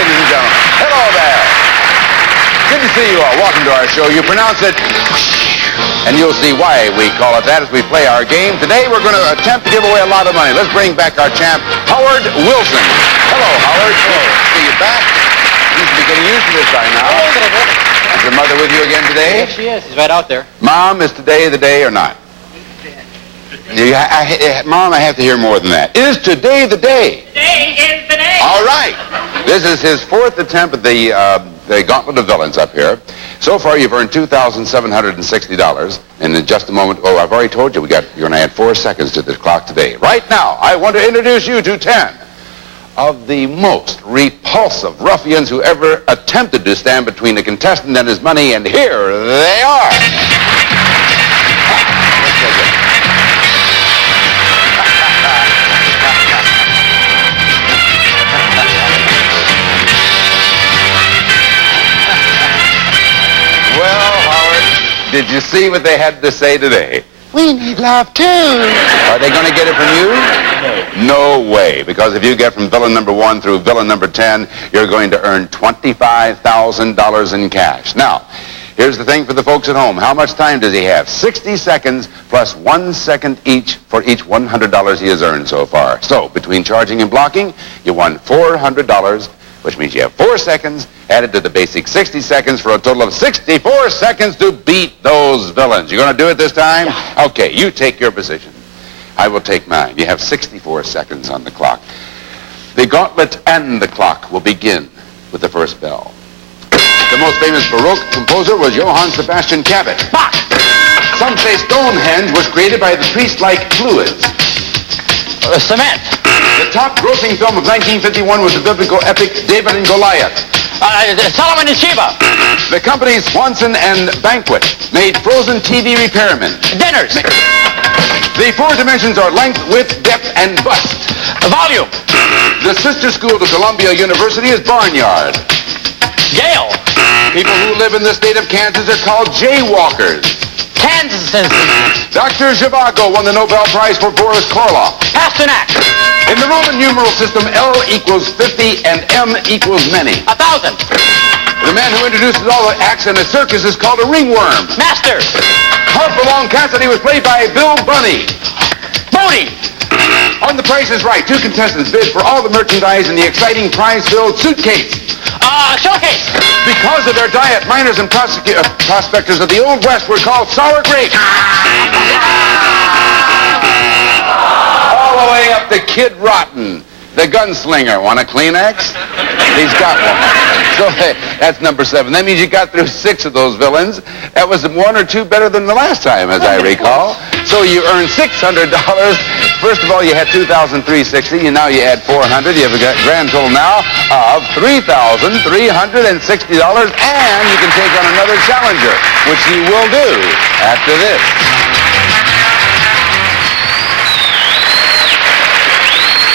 ladies and gentlemen. Hello there. Good to see you all. Welcome to our show. You pronounce it, and you'll see why we call it that as we play our game. Today, we're going to attempt to give away a lot of money. Let's bring back our champ, Howard Wilson. Hello, Howard. Hello. See you back. You should be getting used to this by now. Is your mother with you again today? Yes, she is. She's right out there. Mom, is today the day or not? Mom, I have to hear more than that. Is today the day? Today is the day. All right. This is his fourth attempt at the Gauntlet of Villains up here. So far, you've earned $2,760. And in just a moment, I've already told you, you're going to add 4 seconds to the clock today. Right now, I want to introduce you to 10 of the most repulsive ruffians who ever attempted to stand between a contestant and his money, and here they are. Well, Howard, did you see what they had to say today? We need love, too. Are they going to get it from you? No way, because if you get from villain number 1 through villain number 10, you're going to earn $25,000 in cash. Now, here's the thing for the folks at home. How much time does he have? 60 seconds plus 1 second each for each $100 he has earned so far. So, between charging and blocking, you won $400, which means you have 4 seconds added to the basic 60 seconds for a total of 64 seconds to beat those villains. You going to do it this time? Yeah. Okay, you take your position. I will take mine. You have 64 seconds on the clock. The gauntlet and the clock will begin with the first bell. The most famous Baroque composer was Johann Sebastian Cabot. Bach! Some say Stonehenge was created by the priest-like fluids. Cement. The top grossing film of 1951 was the biblical epic David and Goliath. Solomon and Sheba. The companies Swanson and Banquet made frozen TV repairmen. Dinners. The 4 dimensions are length, width, depth, and bust. Volume. The sister school to Columbia University is Barnyard. Gale. People who live in the state of Kansas are called jaywalkers. Kansas. Dr. Zhivago won the Nobel Prize for Boris Karloff. Pasternak. In the Roman numeral system, L equals 50 and M equals many. 1,000. The man who introduces all the acts in a circus is called a ringworm. Master. Hopalong Cassidy was played by Bill Bunny. Bodie. On The Price is Right, 2 contestants bid for all the merchandise in the exciting prize-filled suitcase. Showcase. Because of their diet, miners and prospectors of the Old West were called sour grapes. All the way up to Kid Rotten, the gunslinger. Want a Kleenex? He's got one. So that's number 7. That means you got through 6 of those villains. That was 1 or 2 better than the last time, as I recall. So you earned $600. First of all, you had $2,360, and now you add $400. You have a grand total now of $3,360, and you can take on another challenger, which you will do after this.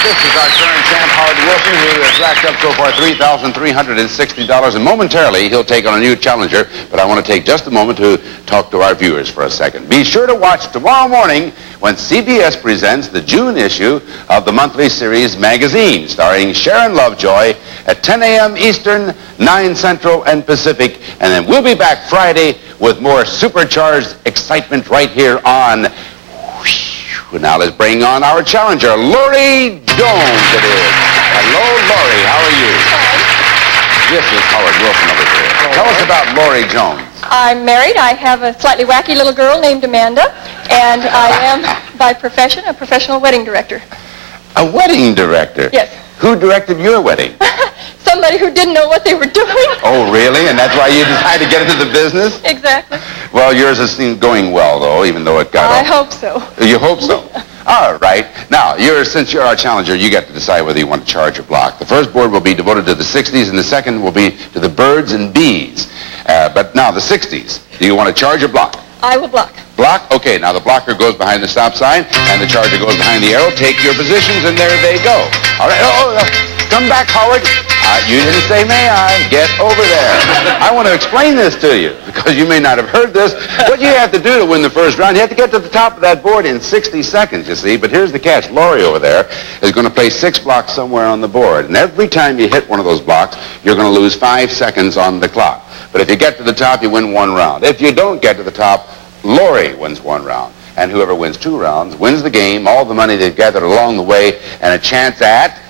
This is our current champ, Howard Wilson, who has racked up so far $3,360, and momentarily he'll take on a new challenger, but I want to take just a moment to talk to our viewers for a second. Be sure to watch tomorrow morning when CBS presents the June issue of the monthly series Magazine, starring Sharon Lovejoy at 10 a.m. Eastern, 9 Central and Pacific, and then we'll be back Friday with more supercharged excitement right here on... Now let's bring on our challenger, Lori Jones it is. Hello, Lori. How are you? Hi. This is Howard Wilson over here. Hello, Tell us about Lori Jones. I'm married. I have a slightly wacky little girl named Amanda, and I am, by profession, a professional wedding director. A wedding director? Yes. Who directed your wedding? Somebody who didn't know what they were doing. Oh, really? And that's why you decided to get into the business? Exactly. Well, yours is going well, though, even though it got I off. hope so. You hope so? All right. Now, since you're our challenger, you get to decide whether you want to charge or block. The first board will be devoted to the 60s, and the second will be to the birds and bees. But now, the 60s. Do you want to charge or block? I will block. Block? Okay, now the blocker goes behind the stop sign, and the charger goes behind the arrow. Take your positions, and there they go. All right. Come back, Howard. You didn't say may I. Get over there. I want to explain this to you because you may not have heard this. What you have to do to win the first round, you have to get to the top of that board in 60 seconds, you see. But here's the catch. Laurie over there is going to place 6 blocks somewhere on the board. And every time you hit one of those blocks, you're going to lose 5 seconds on the clock. But if you get to the top, you win 1 round. If you don't get to the top, Laurie wins 1 round. And whoever wins 2 rounds wins the game, all the money they've gathered along the way, and a chance at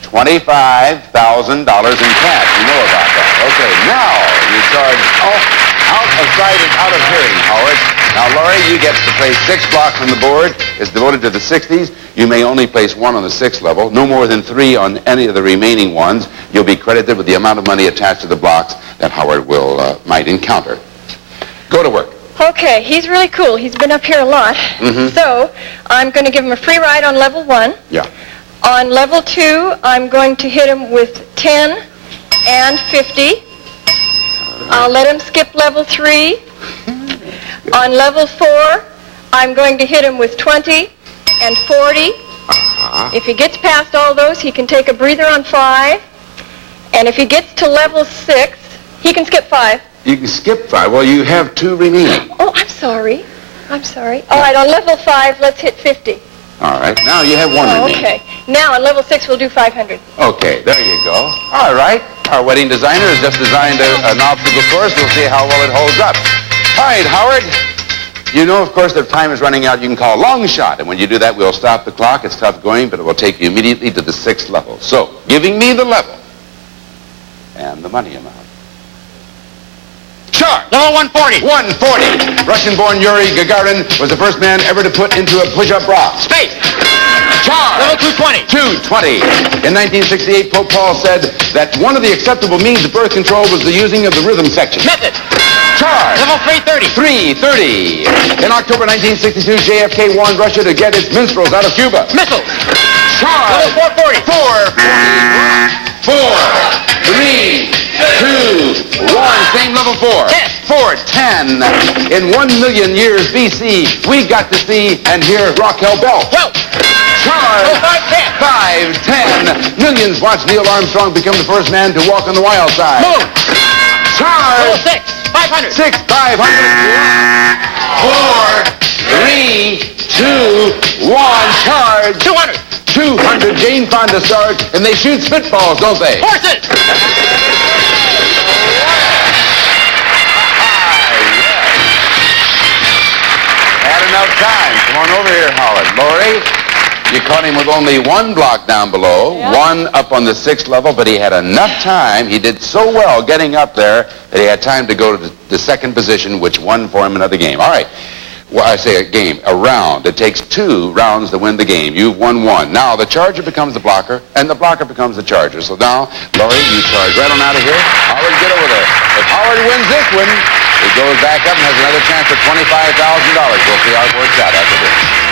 $25,000 in cash. You know about that. Okay, now you charge out of sight and out of hearing, Howard. Now, Laurie, you get to place 6 blocks on the board. It's devoted to the 60s. You may only place 1 on the 6th level, no more than 3 on any of the remaining ones. You'll be credited with the amount of money attached to the blocks that Howard might encounter. Go to work. Okay, he's really cool. He's been up here a lot. Mm-hmm. So I'm going to give him a free ride on level 1. Yeah. On level 2, I'm going to hit him with 10 and 50. I'll let him skip level 3. On level 4, I'm going to hit him with 20 and 40. If he gets past all those, he can take a breather on 5. And if he gets to level 6, he can skip 5. You can skip 5. Well, you have 2 remaining. Oh, I'm sorry. All right, on level 5, let's hit 50. All right. Now you have 1 remaining. Okay. Now on level 6, we'll do 500. Okay, there you go. All right. Our wedding designer has just designed an obstacle course. We'll see how well it holds up. All right, Howard. You know, of course, that if time is running out, you can call long shot. And when you do that, we'll stop the clock. It's tough going, but it will take you immediately to the 6th level. So, giving me the level and the money amount. Charge! Level 140. 140. Russian-born Yuri Gagarin was the first man ever to put into a push-up bra. Space. Charge! Level 220. 220. In 1968, Pope Paul said that one of the acceptable means of birth control was the using of the rhythm section. Method. Charge! Level 330. 330. In October 1962, JFK warned Russia to get its minstrels out of Cuba. Missiles. Charge! Level 440. 440. 4, 3, 2, 1. Same level 4. 10. 410. In 1 million years BC, we got to see and hear Raquel Bell. 12. Charge! Level 510. 510. Millions watched Neil Armstrong become the first man to walk on the wild side. Move. Charge! Level 6. 500. 6, 500. 4, 3, 2, 1. Charge! 200. 200. Jane Fonda stars, and they shoot spitballs, don't they? Horses. Had enough time. Come on over here, Howard. Laurie, you caught him with only 1 block down below, Yeah. 1 up on the 6th level, but he had enough time. He did so well getting up there that he had time to go to the 2nd position, which won for him another game. All right. Well, I say a game, a round. It takes 2 rounds to win the game. You've won 1. Now, the charger becomes the blocker, and the blocker becomes the charger. So now, Laurie, you charge right on out of here. Howard, get over there. If Howard wins this one, he goes back up and has another chance at $25,000. We'll see how it works out after this.